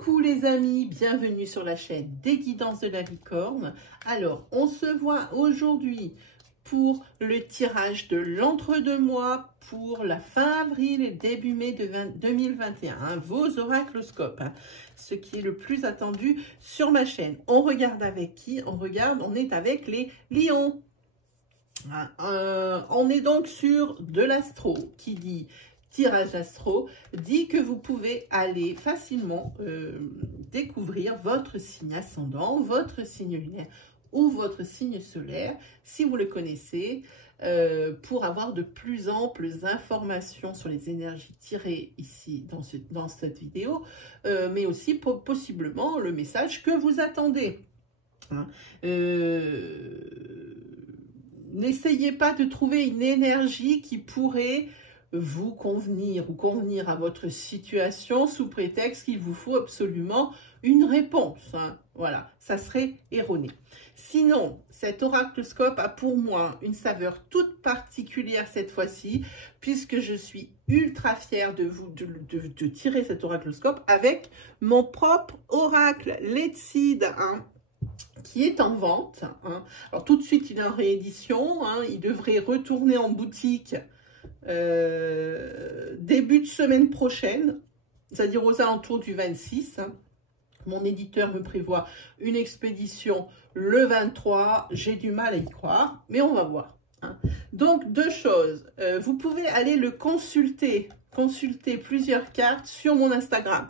Coucou les amis, bienvenue sur la chaîne des guidances de la licorne. Alors, on se voit aujourd'hui pour le tirage de l'entre-deux-mois pour la fin avril et début mai de 2021, hein, vos oracloscopes, hein, ce qui est le plus attendu sur ma chaîne. On regarde avec qui? On est avec les lions. On est donc sur de l'astro qui dit tirage astro, dit que vous pouvez aller facilement découvrir votre signe ascendant, votre signe lunaire ou votre signe solaire, si vous le connaissez, pour avoir de plus amples informations sur les énergies tirées ici dans cette vidéo, mais aussi possiblement le message que vous attendez. Hein. N'essayez pas de trouver une énergie qui pourrait vous convenir ou convenir à votre situation sous prétexte qu'il vous faut absolument une réponse. Hein. Voilà, ça serait erroné. Sinon, cet oracloscope a pour moi une saveur toute particulière cette fois-ci, puisque je suis ultra fière de tirer cet oracloscope avec mon propre oracle Let's Seed, hein, qui est en vente. Hein. Alors tout de suite, il est en réédition. Hein. Il devrait retourner en boutique début de semaine prochaine, c'est-à-dire aux alentours du 26. Hein. Mon éditeur me prévoit une expédition le 23. J'ai du mal à y croire, mais on va voir. Hein. Donc, deux choses. Vous pouvez aller le consulter plusieurs cartes sur mon Instagram.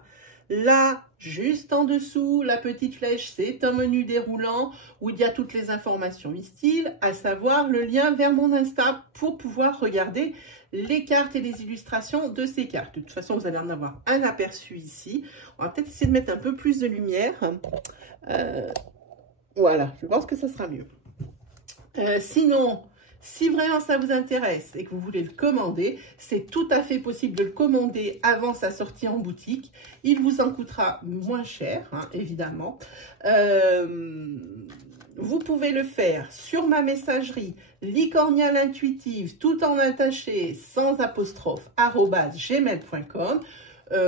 Là, juste en dessous, la petite flèche, c'est un menu déroulant où il y a toutes les informations mystiques, à savoir le lien vers mon Insta pour pouvoir regarder les cartes et les illustrations de ces cartes. De toute façon, vous allez en avoir un aperçu ici. On va peut-être essayer de mettre un peu plus de lumière. Voilà, je pense que ça sera mieux. Sinon, si vraiment ça vous intéresse et que vous voulez le commander, c'est tout à fait possible de le commander avant sa sortie en boutique. Il vous en coûtera moins cher, hein, évidemment. Vous pouvez le faire sur ma messagerie licorniale intuitive, tout en attaché, sans apostrophe, @gmail.com.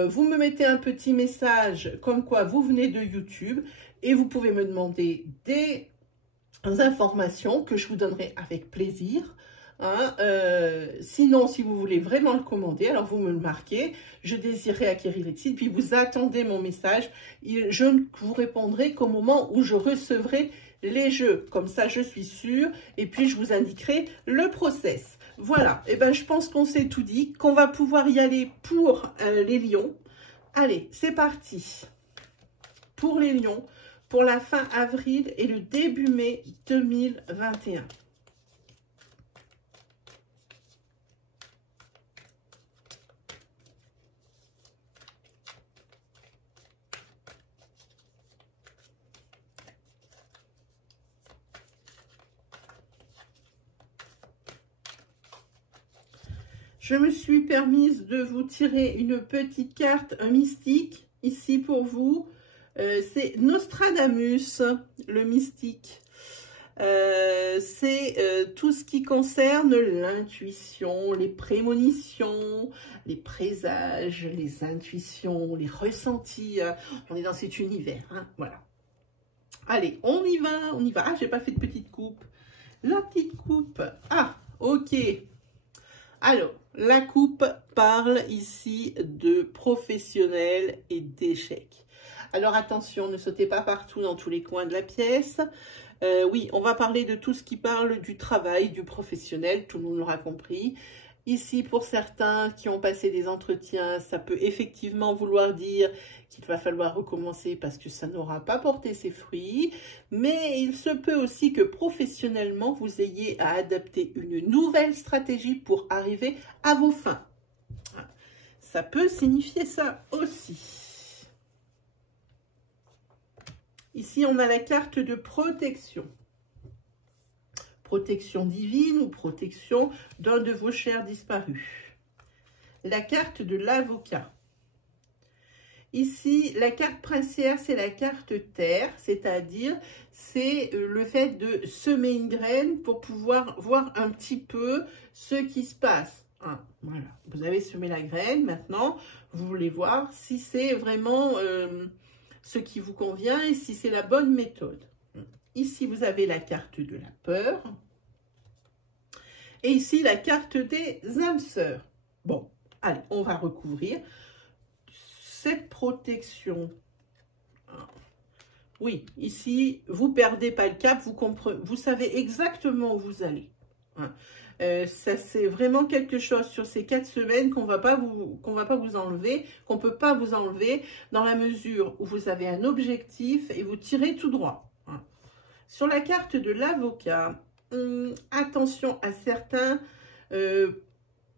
Vous me mettez un petit message comme quoi vous venez de YouTube et vous pouvez me demander des informations que je vous donnerai avec plaisir. Hein. Sinon, si vous voulez vraiment le commander, alors vous me le marquez, je désirerais acquérir le site, puis vous attendez mon message. Je ne vous répondrai qu'au moment où je recevrai les jeux. Comme ça, je suis sûre, et puis je vous indiquerai le process. Voilà, et ben je pense qu'on s'est tout dit, qu'on va pouvoir y aller pour les lions. Allez, c'est parti pour les lions, pour la fin avril et le début mai 2021. Je me suis permise de vous tirer une petite carte mystique ici pour vous. C'est Nostradamus, le mystique. C'est tout ce qui concerne l'intuition, les prémonitions, les présages, les intuitions, les ressentis. On est dans cet univers, hein, voilà. Allez, on y va, on y va. Ah, j'ai pas fait de petite coupe. La petite coupe. Ah, ok. Alors, la coupe parle ici de professionnels et d'échecs. Alors attention, ne sautez pas partout dans tous les coins de la pièce. Oui, on va parler de tout ce qui parle du travail, du professionnel, tout le monde l'aura compris. Ici, pour certains qui ont passé des entretiens, ça peut effectivement vouloir dire qu'il va falloir recommencer parce que ça n'aura pas porté ses fruits. Mais il se peut aussi que professionnellement, vous ayez à adapter une nouvelle stratégie pour arriver à vos fins. Ça peut signifier ça aussi. Ici, on a la carte de protection. Protection divine ou protection d'un de vos chers disparus. La carte de l'avocat. Ici, la carte princière, c'est la carte terre, c'est-à-dire c'est le fait de semer une graine pour pouvoir voir un petit peu ce qui se passe. Hein, voilà, vous avez semé la graine, maintenant, vous voulez voir si c'est vraiment ce qui vous convient et si c'est la bonne méthode. Ici, vous avez la carte de la peur. Et ici, la carte des âmes sœurs. Bon, allez, on va recouvrir cette protection. Oui, ici, vous ne perdez pas le cap, vous savez exactement où vous allez. Ça, c'est vraiment quelque chose sur ces 4 semaines qu'on va pas vous enlever, qu'on ne peut pas vous enlever, dans la mesure où vous avez un objectif et vous tirez tout droit. Sur la carte de l'avocat, attention à certains,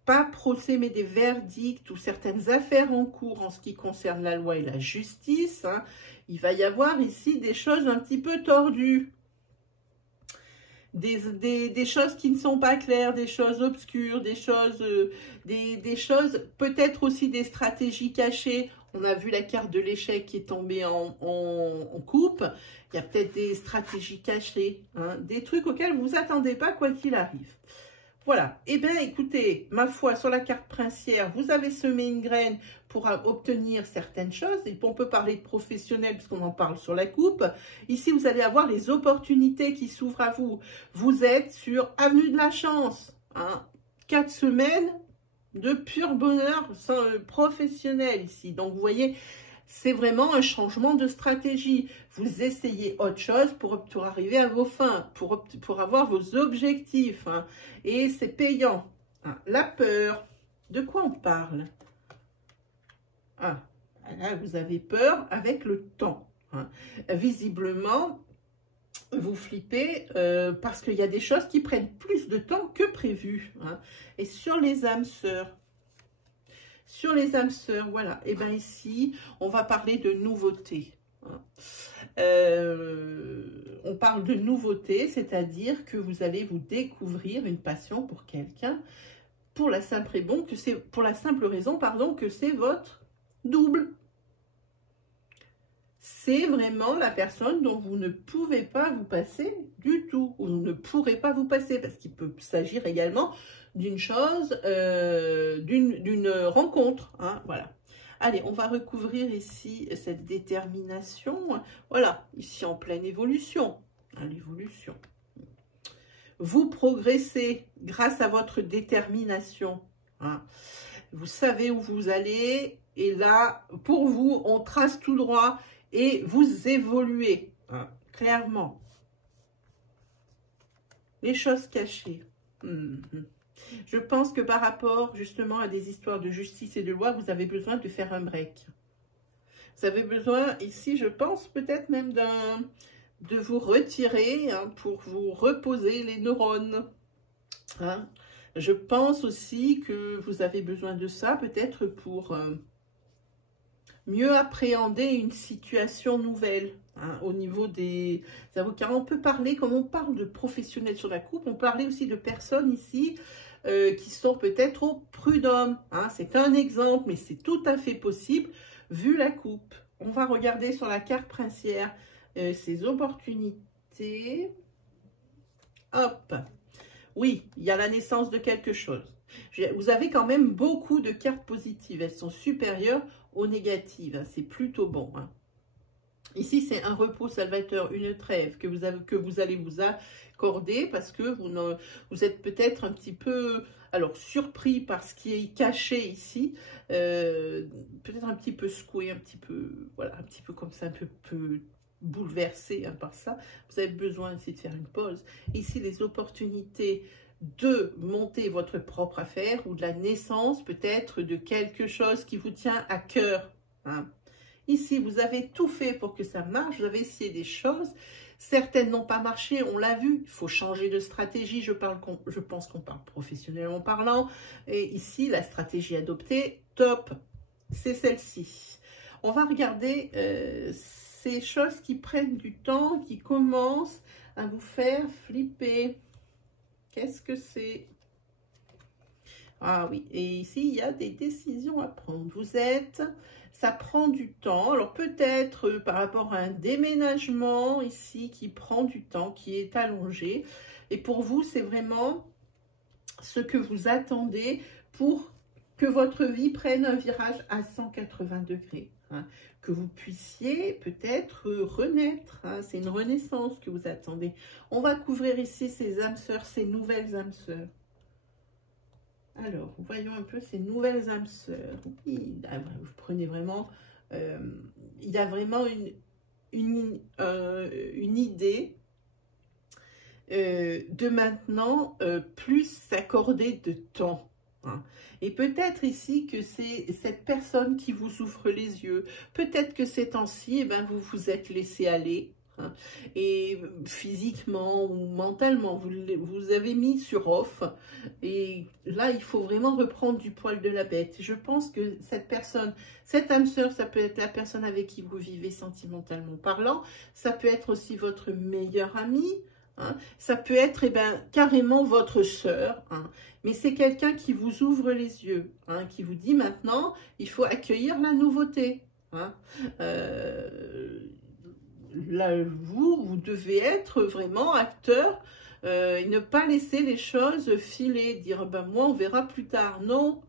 pas procès, mais des verdicts ou certaines affaires en cours en ce qui concerne la loi et la justice. Il va y avoir ici des choses un petit peu tordues. Des choses qui ne sont pas claires, des choses obscures, des choses peut-être aussi des stratégies cachées. On a vu la carte de l'échec qui est tombée en coupe. Il y a peut-être des stratégies cachées, des trucs auxquels vous ne vous attendez pas quoi qu'il arrive. Voilà. Eh bien, écoutez, ma foi, sur la carte princière, vous avez semé une graine pour obtenir certaines choses. Et on peut parler de professionnel puisqu'on en parle sur la coupe. Ici, vous allez avoir les opportunités qui s'ouvrent à vous. Vous êtes sur Avenue de la Chance. 4 semaines de pur bonheur professionnel ici. Donc, vous voyez, c'est vraiment un changement de stratégie. Vous essayez autre chose pour arriver à vos fins, pour avoir vos objectifs. Et c'est payant. La peur, de quoi on parle? Là, vous avez peur avec le temps. Visiblement, vous flippez parce qu'il y a des choses qui prennent plus de temps que prévu. Et sur les âmes sœurs, voilà. Et bien ici, on va parler de nouveautés. On parle de nouveauté, c'est-à-dire que vous allez vous découvrir une passion pour quelqu'un pour la simple raison que c'est votre double. C'est vraiment la personne dont vous ne pouvez pas vous passer du tout, ou vous ne pourrez pas vous passer, parce qu'il peut s'agir également d'une chose, d'une rencontre. Voilà. Allez, on va recouvrir ici cette détermination. Voilà, ici en pleine évolution. L'évolution. Vous progressez grâce à votre détermination. Vous savez où vous allez. Et là, pour vous, on trace tout droit et vous évoluez. Clairement. Les choses cachées. Je pense que par rapport justement à des histoires de justice et de loi, vous avez besoin de faire un break. Vous avez besoin ici, je pense peut-être même de vous retirer pour vous reposer les neurones. Je pense aussi que vous avez besoin de ça peut-être pour mieux appréhender une situation nouvelle. Au niveau des avocats, on peut parler, comme on parle de professionnels sur la coupe, on peut parler aussi de personnes ici qui sont peut-être au prud'homme. C'est un exemple, mais c'est tout à fait possible vu la coupe. On va regarder sur la carte princière ces opportunités. Hop. Oui, il y a la naissance de quelque chose. Vous avez quand même beaucoup de cartes positives. Elles sont supérieures aux négatives. C'est plutôt bon. Ici, c'est un repos salvateur, une trêve que vous allez vous accorder parce que vous êtes peut-être un petit peu surpris par ce qui est caché ici, peut-être un petit peu secoué, un petit peu comme ça, un peu bouleversé par ça. Vous avez besoin ici de faire une pause. Ici, les opportunités de monter votre propre affaire ou de la naissance peut-être de quelque chose qui vous tient à cœur. Ici, vous avez tout fait pour que ça marche, vous avez essayé des choses, certaines n'ont pas marché, on l'a vu, il faut changer de stratégie, je pense qu'on parle professionnellement parlant, et ici, la stratégie adoptée, top, c'est celle-ci. On va regarder ces choses qui prennent du temps, qui commencent à vous faire flipper. Qu'est-ce que c'est? Ah oui, et ici, il y a des décisions à prendre. Ça prend du temps. Alors peut-être par rapport à un déménagement ici qui prend du temps, qui est allongé. Et pour vous, c'est vraiment ce que vous attendez pour que votre vie prenne un virage à 180 degrés. hein, que vous puissiez peut-être renaître. Hein, c'est une renaissance que vous attendez. On va couvrir ici ces âmes sœurs, ces nouvelles âmes sœurs. Alors, voyons un peu ces nouvelles âmes sœurs. Oui, vous prenez vraiment... il y a vraiment une idée de maintenant plus s'accorder de temps. Hein. Et peut-être ici que c'est cette personne qui vous ouvre les yeux. Peut-être que ces temps-ci, eh ben, vous vous êtes laissé aller. Hein, et physiquement ou mentalement, vous avez mis sur off. Et là, il faut vraiment reprendre du poil de la bête. Je pense que cette personne, cette âme sœur, ça peut être la personne avec qui vous vivez sentimentalement parlant. Ça peut être aussi votre meilleur ami. Hein, ça peut être carrément votre sœur. Hein, mais c'est quelqu'un qui vous ouvre les yeux. Hein, qui vous dit maintenant, il faut accueillir la nouveauté. Hein, là, vous devez être vraiment acteur et ne pas laisser les choses filer, dire ben moi on verra plus tard. Non,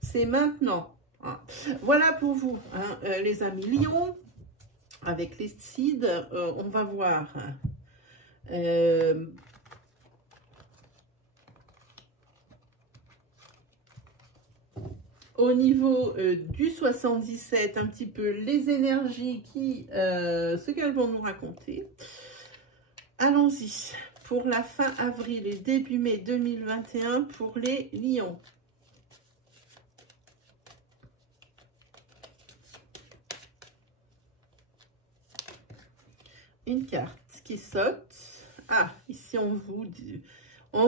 c'est maintenant. Hein. Voilà pour vous, hein, les amis Lion, avec les Cides, on va voir. Au niveau du 77, un petit peu les énergies ce qu'elles vont nous raconter. Allons-y pour la fin avril et début mai 2021 pour les lions. Une carte qui saute. Ah, ici on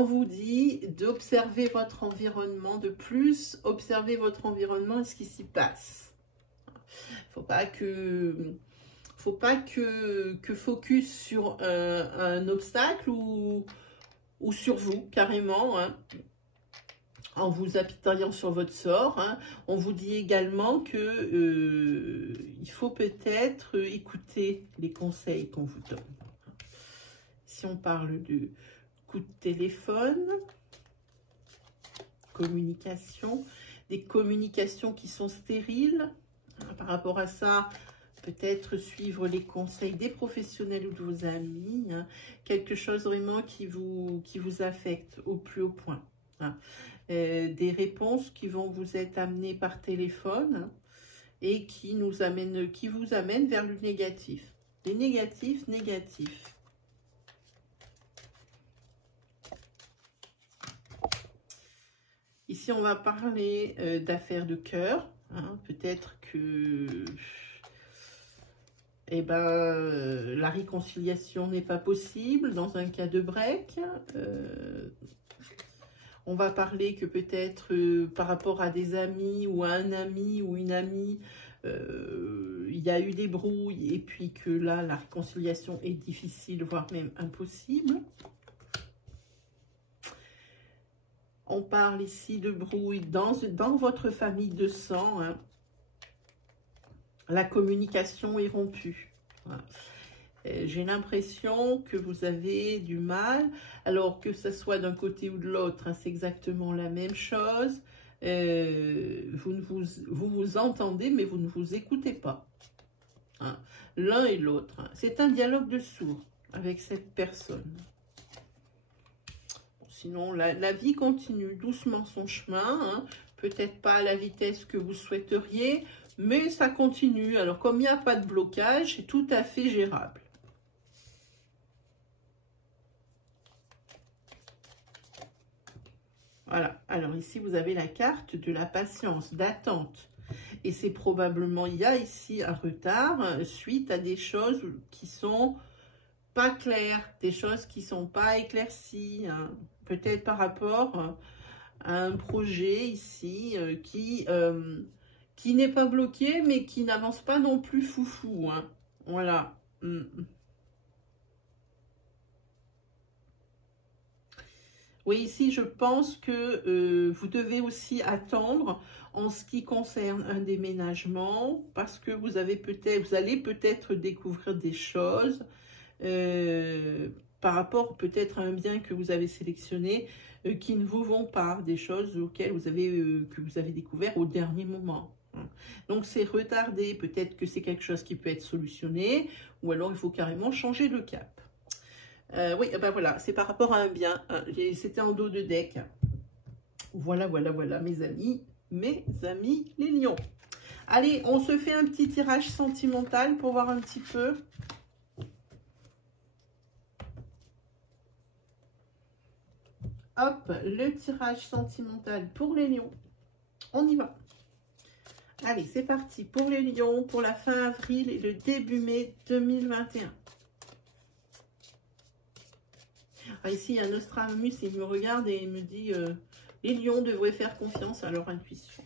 vous dit d'observer votre environnement, de plus observer votre environnement et ce qui s'y passe. Faut pas que focus sur un obstacle ou sur vous, carrément, hein, en vous apitoyant sur votre sort. Hein. On vous dit également que il faut peut-être écouter les conseils qu'on vous donne. Si on parle de coup de téléphone, communication, des communications qui sont stériles. Par rapport à ça, peut-être suivre les conseils des professionnels ou de vos amis. Hein, quelque chose vraiment qui vous affecte au plus haut point. Hein. Des réponses qui vont vous être amenées par téléphone hein, et qui vous amènent vers le négatif. Des négatifs. Ici, on va parler d'affaires de cœur. Hein, peut-être que la réconciliation n'est pas possible dans un cas de break. On va parler que peut-être par rapport à des amis ou à un ami ou une amie, il y a eu des brouilles et puis que là, la réconciliation est difficile, voire même impossible. On parle ici de brouille dans votre famille de sang. Hein. La communication est rompue. Voilà. J'ai l'impression que vous avez du mal, alors que ce soit d'un côté ou de l'autre, hein, c'est exactement la même chose. Vous vous entendez, mais vous ne vous écoutez pas. Hein. L'un et l'autre. Hein. C'est un dialogue de sourds avec cette personne. Sinon, la vie continue doucement son chemin, hein. Peut-être pas à la vitesse que vous souhaiteriez, mais ça continue. Alors, comme il n'y a pas de blocage, c'est tout à fait gérable. Voilà. Alors, ici, vous avez la carte de la patience, d'attente. Et c'est probablement, il y a ici un retard suite à des choses qui sont pas claires, des choses qui sont pas éclaircies, hein. Peut-être par rapport à un projet ici qui n'est pas bloqué, mais qui n'avance pas non plus foufou. Hein. Voilà. Oui, ici, je pense que vous devez aussi attendre en ce qui concerne un déménagement, parce que vous allez peut-être découvrir des choses par rapport peut-être à un bien que vous avez sélectionné qui ne vous vont pas, des choses auxquelles que vous avez découvert au dernier moment. Donc, c'est retardé. Peut-être que c'est quelque chose qui peut être solutionné, ou alors il faut carrément changer le cap. Oui, ben voilà, c'est par rapport à un bien. C'était en dos de deck. Voilà, voilà, voilà, mes amis, les lions. Allez, on se fait un petit tirage sentimental pour voir un petit peu. Hop, le tirage sentimental pour les lions. On y va. Allez, c'est parti pour les lions, pour la fin avril et le début mai 2021. Ah, ici, il y a Nostradamus, il me regarde et il me dit les lions devraient faire confiance à leur intuition.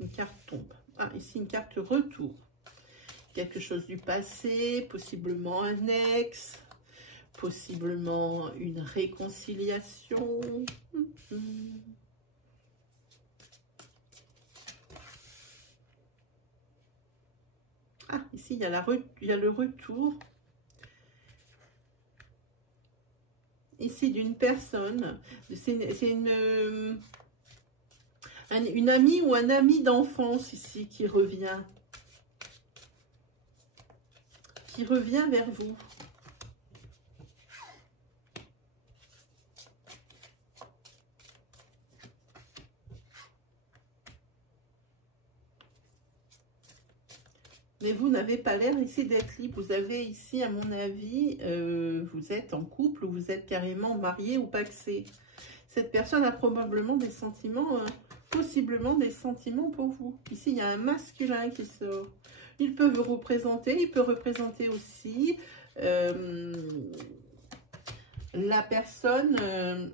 Une carte tombe. Ah, ici, une carte retour. Quelque chose du passé, possiblement un ex, possiblement une réconciliation. Ah, ici, il y a le retour. Ici, d'une personne. C'est une amie ou un ami d'enfance ici qui revient. Qui revient vers vous. Mais vous n'avez pas l'air ici d'être libre. Vous avez ici, à mon avis, vous êtes en couple ou vous êtes carrément marié ou pacsé. Cette personne a probablement des sentiments, possiblement des sentiments pour vous. Ici, il y a un masculin qui sort. Il peut vous représenter, il peut représenter aussi la personne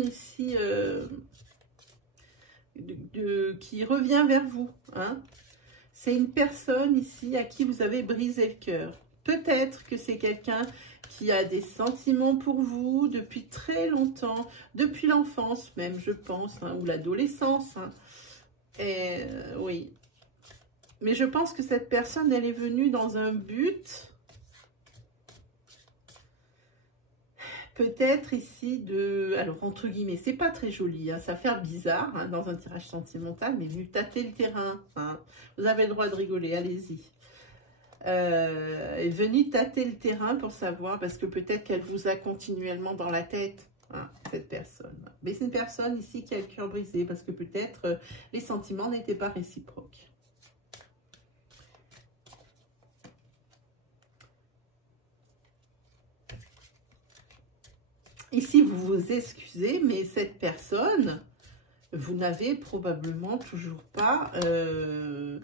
ici... qui revient vers vous. Hein. C'est une personne ici à qui vous avez brisé le cœur. Peut-être que c'est quelqu'un qui a des sentiments pour vous depuis très longtemps, depuis l'enfance même, je pense, hein, ou l'adolescence. Hein. Et oui. Mais je pense que cette personne, elle est venue dans un but... Peut-être ici de... Alors, entre guillemets, c'est pas très joli, hein, ça fait bizarre hein, dans un tirage sentimental, mais venu tâter le terrain. Hein. Vous avez le droit de rigoler, allez-y. Est venue tâter le terrain pour savoir, parce que peut-être qu'elle vous a continuellement dans la tête, hein, cette personne. Mais c'est une personne ici qui a le cœur brisé, parce que peut-être les sentiments n'étaient pas réciproques. Ici, vous vous excusez, mais cette personne, vous n'avez probablement toujours pas de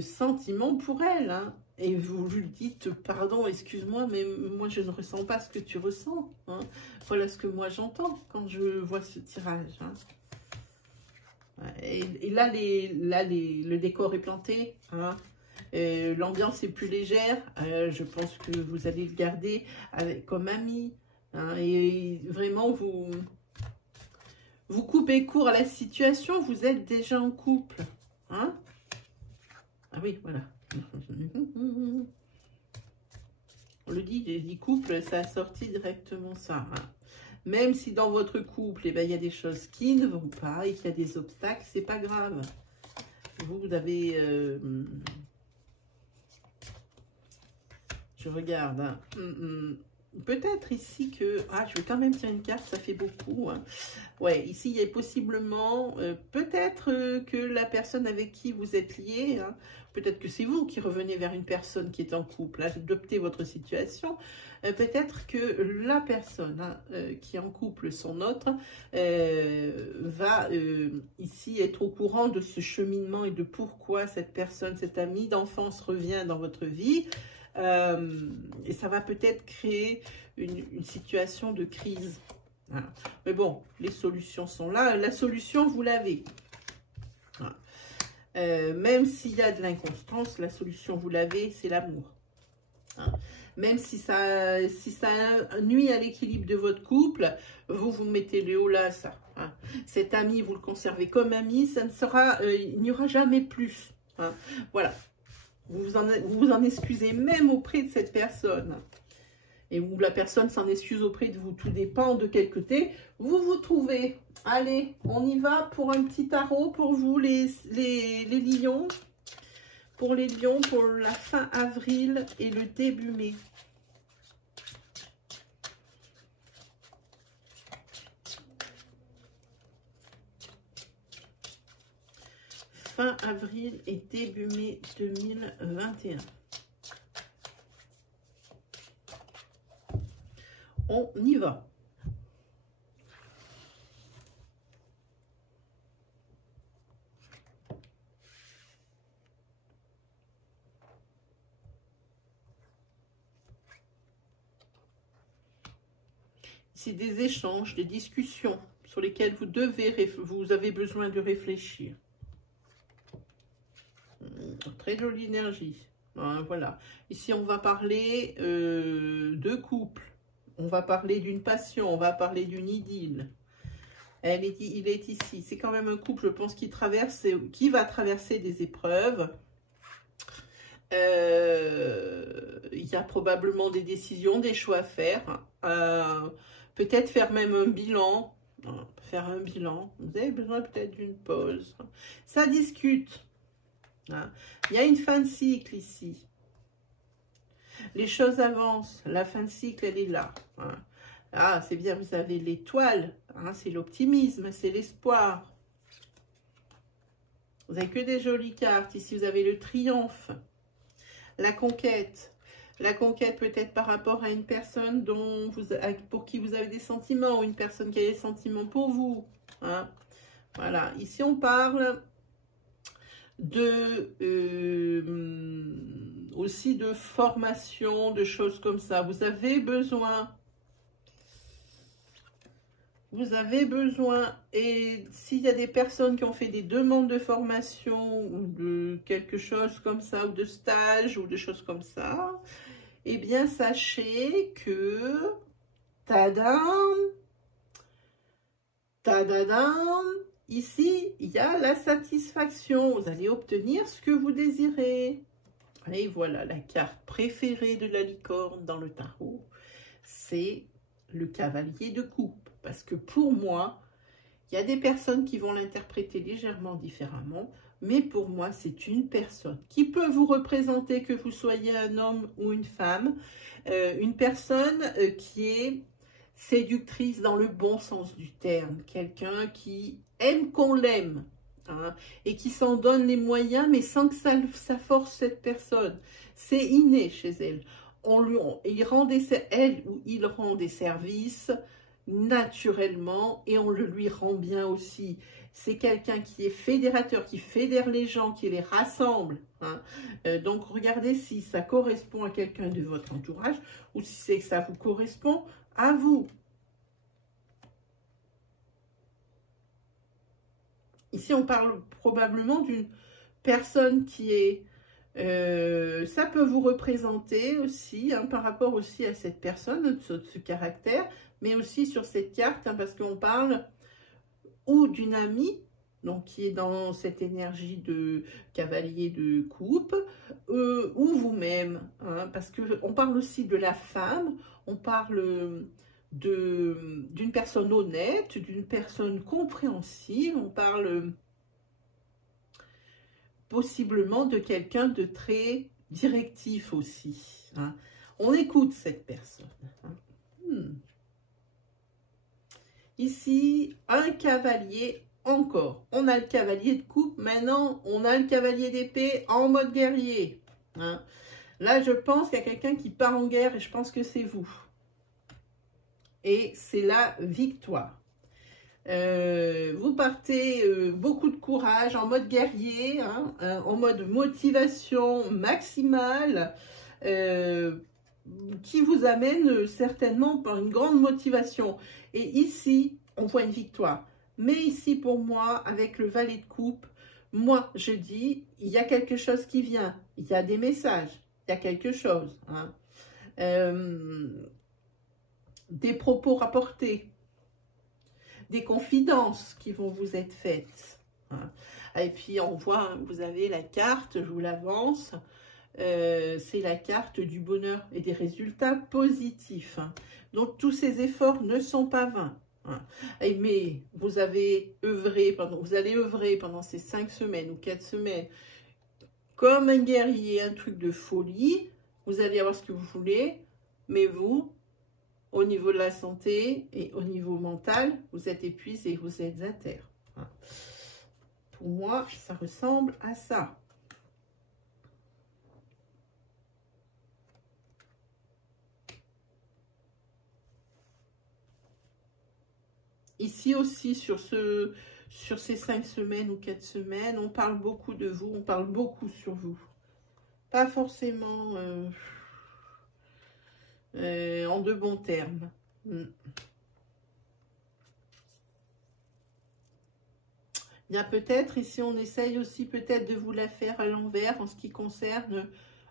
sentiments pour elle. Hein. Et vous lui dites, pardon, excuse-moi, mais moi, je ne ressens pas ce que tu ressens. Hein. Voilà ce que moi, j'entends quand je vois ce tirage. Hein. Et là, le décor est planté. Hein. L'ambiance est plus légère. Je pense que vous allez le garder comme ami. Hein, et vraiment, vous coupez court à la situation, vous êtes déjà en couple. Hein? Ah oui, voilà. On le dit, j'ai dit couple, ça a sorti directement ça. Hein. Même si dans votre couple, eh ben, il y a des choses qui ne vont pas et qu'il y a des obstacles, c'est pas grave. Vous avez... je regarde. Hein. Peut-être ici que... Ah, je vais quand même tirer une carte, ça fait beaucoup. Hein. Ouais, ici, il y a possiblement... peut-être que la personne avec qui vous êtes lié, hein, peut-être que c'est vous qui revenez vers une personne qui est en couple, adoptez votre situation. Peut-être que la personne hein, qui est en couple, son autre, va ici être au courant de ce cheminement et de pourquoi cette personne, cet ami d'enfance revient dans votre vie. Et ça va peut-être créer une situation de crise. Voilà. Mais bon, les solutions sont là. La solution, vous l'avez. Voilà. Même s'il y a de l'inconstance, la solution, vous l'avez, c'est l'amour. Hein. Même si ça nuit à l'équilibre de votre couple, vous mettez le haut là, ça. Hein. Cet ami, vous le conservez comme ami, ça ne sera, il n'y aura jamais plus. Hein. Voilà. Vous vous en excusez même auprès de cette personne. Et où la personne s'en excuse auprès de vous. Tout dépend de quel côté vous vous trouvez. Allez, on y va pour un petit tarot pour vous, les lions. Pour les lions, pour la fin avril et le début mai. Fin avril et début mai 2021. On y va. C'est des échanges, des discussions sur lesquelles vous avez besoin de réfléchir. Très jolie énergie. Voilà. Ici, on va parler de couple. On va parler d'une passion. On va parler d'une idylle. Il est ici. C'est quand même un couple, je pense, qui va traverser des épreuves. Il y a probablement des décisions, des choix à faire. Peut-être faire même un bilan. Faire un bilan. Vous avez besoin peut-être d'une pause. Ça discute. Il y a une fin de cycle ici. Les choses avancent. La fin de cycle, elle est là. Ah, c'est bien, vous avez l'étoile. C'est l'optimisme, c'est l'espoir. Vous n'avez que des jolies cartes. Ici, vous avez le triomphe. La conquête. La conquête peut-être par rapport à une personne pour qui vous avez des sentiments, ou une personne qui a des sentiments pour vous. Voilà. Ici, on parle aussi de formation, de choses comme ça. Vous avez besoin, et s'il y a des personnes qui ont fait des demandes de formation ou de quelque chose comme ça, ou de stage ou de choses comme ça, eh bien sachez que tadam, tadadam, ici, il y a la satisfaction. Vous allez obtenir ce que vous désirez. Et voilà, la carte préférée de la licorne dans le tarot, c'est le cavalier de coupe. Parce que pour moi, il y a des personnes qui vont l'interpréter légèrement différemment, mais pour moi, c'est une personne qui peut vous représenter, que vous soyez un homme ou une femme, une personne qui est séductrice dans le bon sens du terme, quelqu'un qui aime qu'on l'aime, et qui s'en donne les moyens, mais sans que ça force cette personne. C'est inné chez elle. Elle ou il rend des services naturellement, et on le lui rend bien aussi. C'est quelqu'un qui est fédérateur, qui fédère les gens, qui les rassemble. Donc, regardez si ça correspond à quelqu'un de votre entourage, ou si c'est que ça vous correspond à vous. Ici, on parle probablement d'une personne qui est... ça peut vous représenter aussi, par rapport aussi à cette personne, ce caractère, mais aussi sur cette carte, parce qu'on parle ou d'une amie, donc qui est dans cette énergie de cavalier de coupe, ou vous-même, parce qu'on parle aussi de la femme, on parle d'une personne honnête, d'une personne compréhensive, on parle possiblement de quelqu'un de très directif aussi. On écoute cette personne. Ici, un cavalier encore. On a le cavalier de coupe, maintenant on a le cavalier d'épée en mode guerrier. Là, je pense qu'il y a quelqu'un qui part en guerre et je pense que c'est vous. Et c'est la victoire. Vous partez beaucoup de courage, en mode guerrier, en mode motivation maximale, qui vous amène certainement par une grande motivation. Et ici, on voit une victoire. Mais ici, pour moi, avec le valet de coupe, moi, je dis, il y a quelque chose qui vient. Il y a des messages. Il y a quelque chose. Des propos rapportés. Des confidences qui vont vous être faites. Et puis, on voit, vous avez la carte, je vous l'avance. C'est la carte du bonheur et des résultats positifs. Donc, tous ces efforts ne sont pas vains. Hein. Mais vous avez œuvré vous allez œuvrer pendant ces 5 semaines ou 4 semaines comme un guerrier, un truc de folie. Vous allez avoir ce que vous voulez, mais vous, au niveau de la santé et au niveau mental, vous êtes épuisé, vous êtes à terre. Hein. Pour moi, ça ressemble à ça. Ici aussi, sur ces 5 semaines ou 4 semaines, on parle beaucoup de vous, on parle beaucoup sur vous. Pas forcément en de bons termes. Il y a peut-être, ici on essaye aussi peut-être de vous la faire à l'envers en ce qui concerne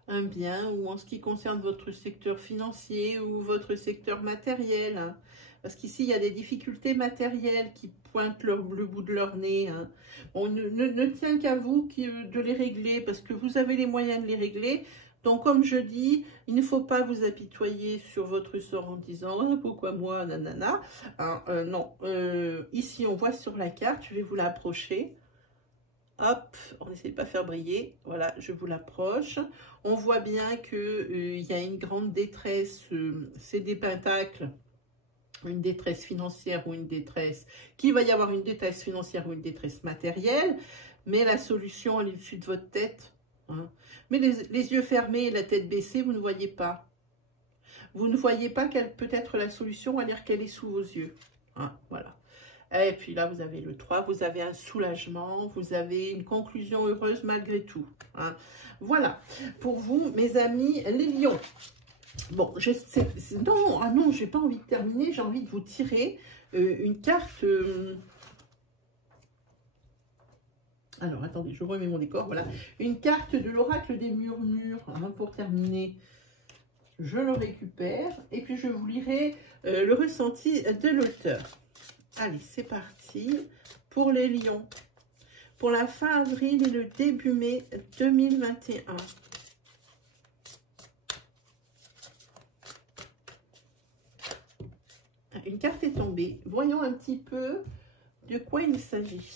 un bien ou en ce qui concerne votre secteur financier ou votre secteur matériel. Hein. Parce qu'ici, il y a des difficultés matérielles qui pointent le bout de leur nez. Hein. On ne tient qu'à vous de les régler parce que vous avez les moyens de les régler. Donc, comme je dis, il ne faut pas vous apitoyer sur votre sort en disant oh, « pourquoi moi, nanana ». Non, ici, on voit sur la carte, je vais vous l'approcher. Hop, on essaie de ne pas faire briller. Voilà, je vous l'approche. On voit bien qu'il y a une grande détresse. C'est des pentacles. Une détresse financière ou une détresse, qu'il va y avoir une détresse financière ou une détresse matérielle, mais la solution, elle est au-dessus de votre tête. Hein. Mais les yeux fermés et la tête baissée, vous ne voyez pas. Vous ne voyez pas quelle peut être la solution, à dire qu'elle est sous vos yeux. Hein, voilà. Et puis là, vous avez le 3, vous avez un soulagement, vous avez une conclusion heureuse malgré tout. Hein. Voilà, pour vous, mes amis, les lions. Bon, non, ah non, j'ai pas envie de terminer, j'ai envie de vous tirer une carte. Alors, attendez, je remets mon décor, voilà. Une carte de l'oracle des murmures, hein, pour terminer. Je le récupère et puis je vous lirai le ressenti de l'auteur. Allez, c'est parti pour les lions. Pour la fin avril et le début mai 2021. Une carte est tombée. Voyons un petit peu de quoi il s'agit.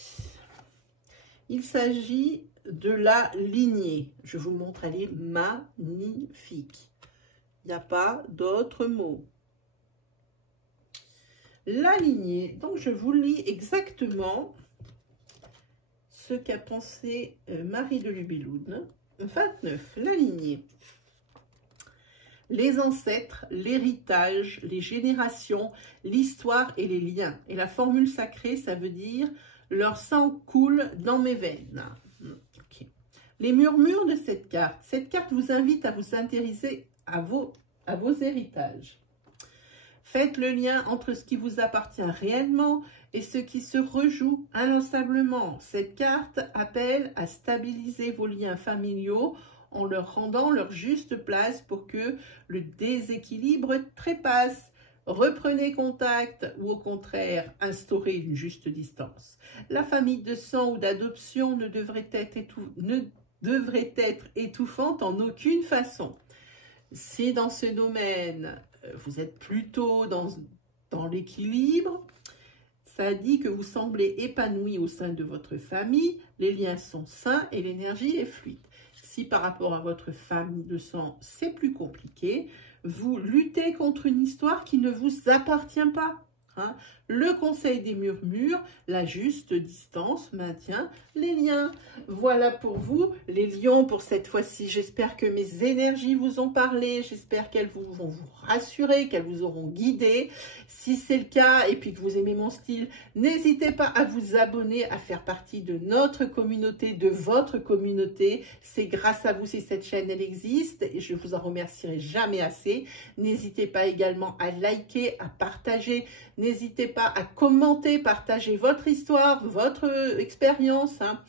Il s'agit de la lignée. Je vous montre, elle est magnifique. Il n'y a pas d'autre mot. La lignée. Donc, je vous lis exactement ce qu'a pensé Marie de Lubelloun. 29. La lignée. Les ancêtres, l'héritage, les générations, l'histoire et les liens. Et la formule sacrée, ça veut dire « leur sang coule dans mes veines ». Okay. Les murmures de cette carte vous invite à vous intéresser à vos héritages. Faites le lien entre ce qui vous appartient réellement et ce qui se rejoue inlassablement. Cette carte appelle à stabiliser vos liens familiaux en leur rendant leur juste place pour que le déséquilibre trépasse. Reprenez contact ou au contraire, instaurez une juste distance. La famille de sang ou d'adoption ne devrait être étouffante en aucune façon. Si dans ce domaine, vous êtes plutôt dans l'équilibre, ça dit que vous semblez épanoui au sein de votre famille, les liens sont sains et l'énergie est fluide. Si par rapport à votre famille de sang, c'est plus compliqué, vous luttez contre une histoire qui ne vous appartient pas. Hein. Le conseil des murmures, la juste distance maintient les liens. Voilà pour vous, les lions, pour cette fois-ci. J'espère que mes énergies vous ont parlé. J'espère qu'elles vont vous rassurer, qu'elles vous auront guidé. Si c'est le cas et puis que vous aimez mon style, n'hésitez pas à vous abonner, à faire partie de notre communauté, de votre communauté. C'est grâce à vous si cette chaîne elle existe et je vous en remercierai jamais assez. N'hésitez pas également à liker, à partager. N'hésitez pas à commenter, partager votre histoire, votre expérience. Hein.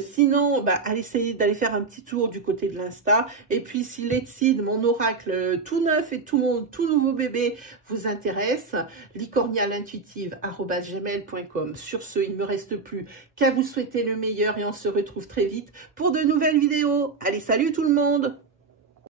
Sinon, allez essayer d'aller faire un petit tour du côté de l'Insta. Et puis, si l'Etsy, mon oracle tout neuf et tout nouveau bébé vous intéresse, licornialintuitive@gmail.com. Sur ce, il ne me reste plus qu'à vous souhaiter le meilleur et on se retrouve très vite pour de nouvelles vidéos. Allez, salut tout le monde!